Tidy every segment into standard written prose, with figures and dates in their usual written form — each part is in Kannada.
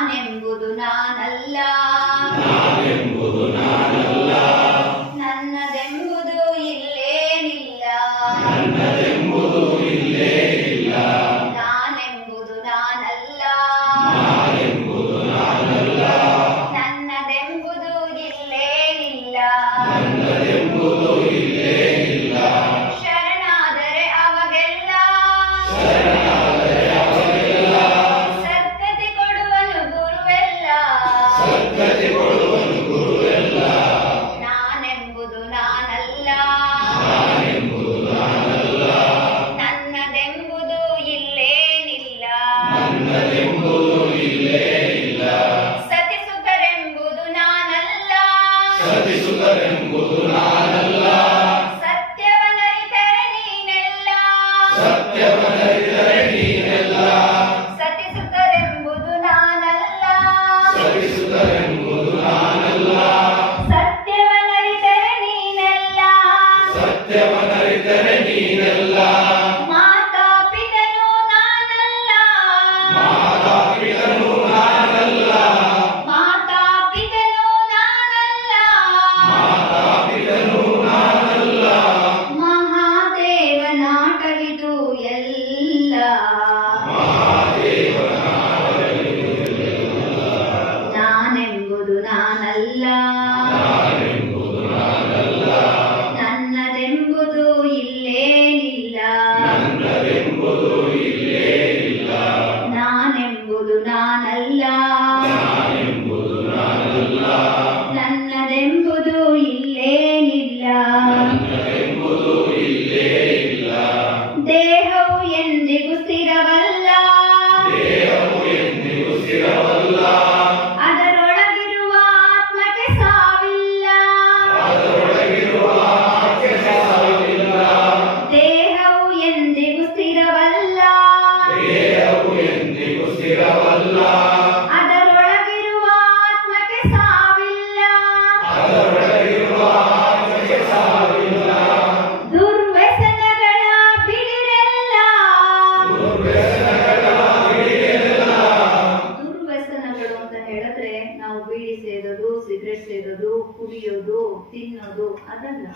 ನಾನೆಂಬುದು ನಾನಲ್ಲ, ನನ್ನದೆಂಬುದು ಇಲ್ಲೇನಿಲ್ಲ, ನಾನೆಂಬುದು ನಾನಲ್ಲ, ನನ್ನದೆಂಬುದು ಇಲ್ಲೇನಿಲ್ಲ. ಶರಣಾದರೆ ಅವಾಗೆಲ್ಲ ಸದ್ಗತಿ ಕೊಡುವನು ಗುರುವೆಲ್ಲ. ನಾನೆಂಬುದು ನಾನಲ್ಲ, ನನ್ನದೆಂಬುದು ಇಲ್ಲೇನಿಲ್ಲ. ಸತಿಸುತರೆಂಬುದು ನಾನಲ್ಲ, ಸತ್ಯವನರಿತರೆ ನೀನೆಲ್ಲ. ಸತಿಸುತರೆಂಬುದು ನಾನಲ್ಲ, ಸತ್ಯವನರಿತರೆ ನೀನೆಲ್ಲ. ಮಾತಾ ಪಿತನು ನಾನಲ್ಲ, ಮಾತಾ ಪಿತನು ನಾನಲ್ಲ. ಮಹಾದೇವನಾಟವಿದು ಎಲ್ಲ, ನಾನೆಂಬುದು ನಾನಲ್ಲ, ನನ್ನದೆಂಬುದು ಇಲ್ಲೇನಿಲ್ಲ. ನಾನೆಂಬುದು ನಾನಲ್ಲ, ನನ್ನದೆಂಬುದು ಇಲ್ಲೇನಿಲ್ಲ. ದೇಹವು ಎಂದಿಗೂ ಸ್ಥಿರವಲ್ಲ, ಅದರೊಳಗಿರುವ ಆತ್ಮಕ್ಕೆ ಸಾವಿಲ್ಲ. ದೇಹವು ಎಂದಿಗೂ ಸ್ಥಿರವಲ್ಲ, ಅದರೊಳಗಿರುವ ಆತ್ಮಕ್ಕೆ ಸಾವಿಲ್ಲ. ದುರ್ವ್ಯಸನಗಳ ಬಿಡಿರೆಲ್ಲ, ದುರ್ವ್ಯಸನಗಳು ಅಂತ ಹೇಳಿದ್ರೆ ನಾವು ಬೀಡಿ ಸೇದೋದು, ಸಿಗರೆಟ್ ಸೇದೋದು, ಕುಡಿಯೋದು, ತಿನ್ನೋದು ಅದಲ್ಲ.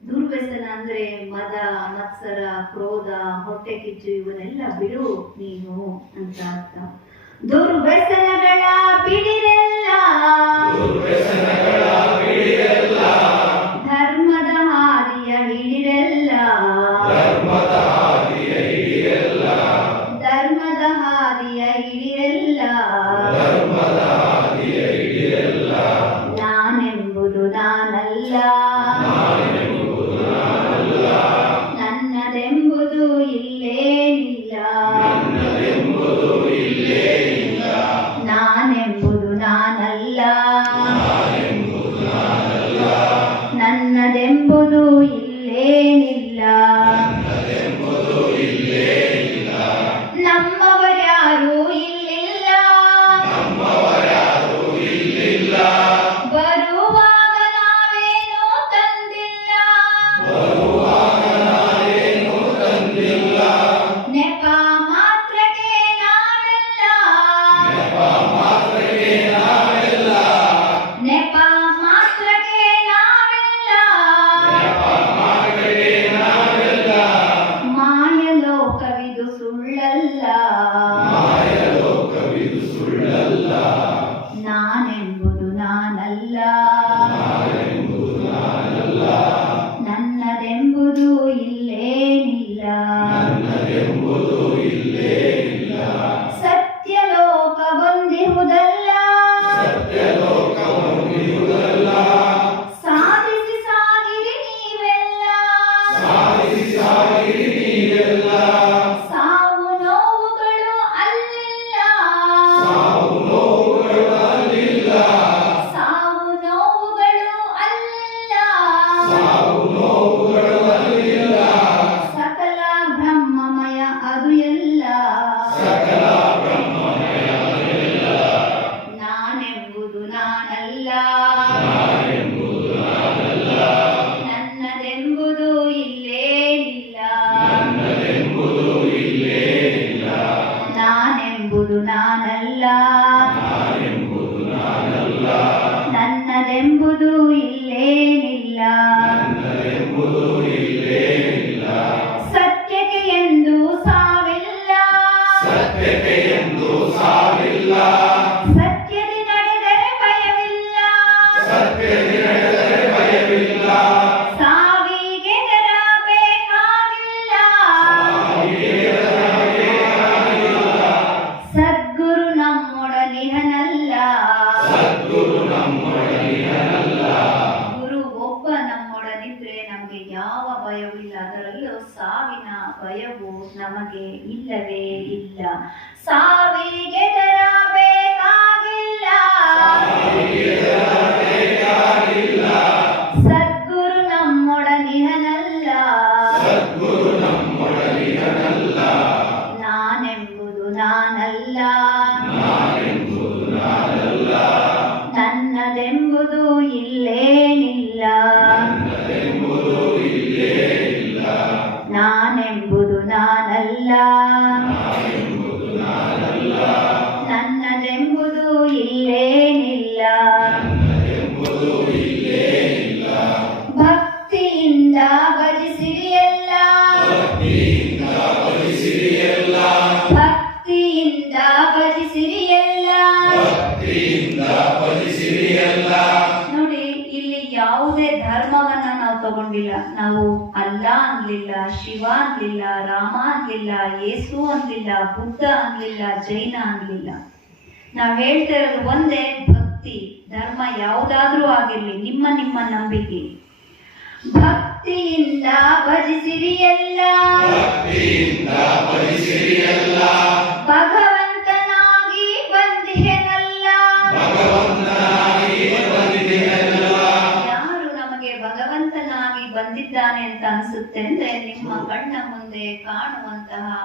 ದುರ್ವ್ಯಸನ ಅಂದ್ರೆ ಮದ, ಮತ್ಸರ, ಕ್ರೋಧ, ಹೊಟ್ಟೆ ಕಿಚ್ಚು ಇವನ್ನೆಲ್ಲ ಬಿಡು ನೀನು ಅಂತ ಅರ್ಥ. ದುರ್ವ್ಯಸನಗಳ ಬಿಡಿರೆಲ್ಲ, ಧರ್ಮದ ಹಾದಿಯ ಹಿಡಿರೆಲ್ಲ. ಧರ್ಮದ ಹಾದಿಯ ಹಿಡಿರೆಲ್ಲ. ನಾನೆಂಬುದು ನಾನಲ್ಲ, ನನ್ನದೆಂಬುದು ಇಲ್ಲೇನಿಲ್ಲ. ನಾನೆಂಬುದು ನಾನಲ್ಲ, ನನ್ನದೆಂಬುದು ಇಲ್ಲೇನಿಲ್ಲ. ನಮ್ಮವರ್ಯಾರೂ ಇಲ್ಲಿಲ್ಲ, ನನ್ನದೆಂಬುದು ಇಲ್ಲೇನಿಲ್ಲ. ಸತ್ಯಕ್ಕೆ ಎಂದು ಸಾವಿಲ್ಲ. ಸತ್ಯದಿ ನಡೆದರೆ ಭಯವಿಲ್ಲ. ಸಾವಿಗೆ ಹೆದರಬೇಕಾಗಿಲ್ಲ. ಸದ್ಗುರು ನಮ್ಮೊಡನಿಹನಲ್ಲ. ಗುರು ಒಬ್ಬ ನಮ್ಮೊಡನಿದ್ರೆ ನಮಗೆ ಯಾವ ಭಯವಿಲ್ಲ. ಅದರಲ್ಲೂ ಸಾವಿನ ಭಯವು ನಮಗೆ ಇಲ್ಲವೇ ಇಲ್ಲ. ಸಾವಿಗೆ ಹೆದರಬೇಕಾಗಿಲ್ಲ. ಸದ್ಗುರು ನಮ್ಮೊಡನಿಹನಲ್ಲ. ನಾನೆಂಬುದು ನಾನಲ್ಲ. ನನ್ನದೆಂಬುದು ಇಲ್ಲೇನಿಲ್ಲ. ನಾನೆಂಬುದು ನಾನಲ್ಲ. ನನ್ನದೆಂಬುದು ಇಲ್ಲೇನಿಲ್ಲ. ಭಕ್ತಿಯಿಂದ ಭಜಿಸಿರಿ ಎಲ್ಲ. ಭಕ್ತಿಯಿಂದ ಭಜಿಸಿರಿ ಎಲ್ಲ. ನೋಡಿ, ಇಲ್ಲಿ ಯಾವುದೇ ಧರ್ಮವನ್ನ ನಾವು ತಗೊಂಡಿಲ್ಲ. ನಾವು ಅಲ್ಲ ಅನ್ಲಿಲ್ಲ, ಶಿವ ಅನ್ಲಿಲ್ಲ, ರಾಮ ಅನ್ಲಿಲ್ಲ, ಯೇಸು ಅನ್ಲಿಲ್ಲ, ಬುದ್ಧ ಅನ್ಲಿಲ್ಲ, ಜೈನ ಅನ್ಲಿಲ್ಲ. ನಾವ್ ಹೇಳ್ತಾ ಇರೋದು ಒಂದೇ, ಭಕ್ತಿ. ಧರ್ಮ ಯಾವುದಾದ್ರೂ ಆಗಿರ್ಲಿ, ನಿಮ್ಮ ನಿಮ್ಮ ನಂಬಿಕೆ. ಭಕ್ತಿಯಿಂದ ಭಜಿಸಿರಿ ಎಲ್ಲ. ಭಗವಂತನಾಗಿ ಬಂದಿಹೆನಲ್ಲ. ಯಾರು ನಮಗೆ ಭಗವಂತನಾಗಿ ಬಂದಿದ್ದಾನೆ ಅಂತ ಅನ್ಸುತ್ತೆ ಅಂದ್ರೆ ನಿಮ್ಮ ಕಣ್ಣ ಮುಂದೆ ಕಾಣುವಂತಹ